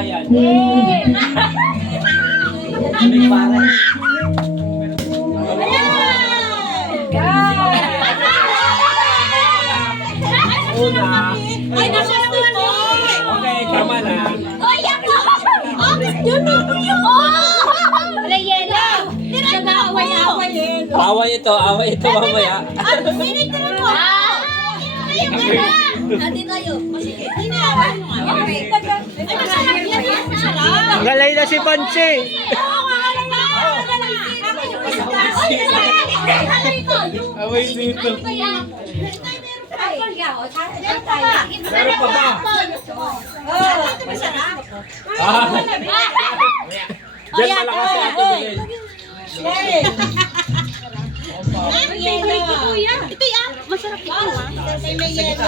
Ryan. Una. Ay, nasa naman mo! Okay, tama na. Ay, ako! Oh, yun na yun! Wala yelo! Nag-aaway-aaway yelo. Away ito mamaya. Sinig ka na mo! Ayun ka na! Ate tayo. Sige. Hinahawan mo nga. Okay. Ay, masarap yan. Masarap. Galay na si Panchi. Oo, mahalay na. Away dito. Meron pa ba? Ah. Diyan malakas si Ate Belen. Ito yan. Masarap ito. May yelo.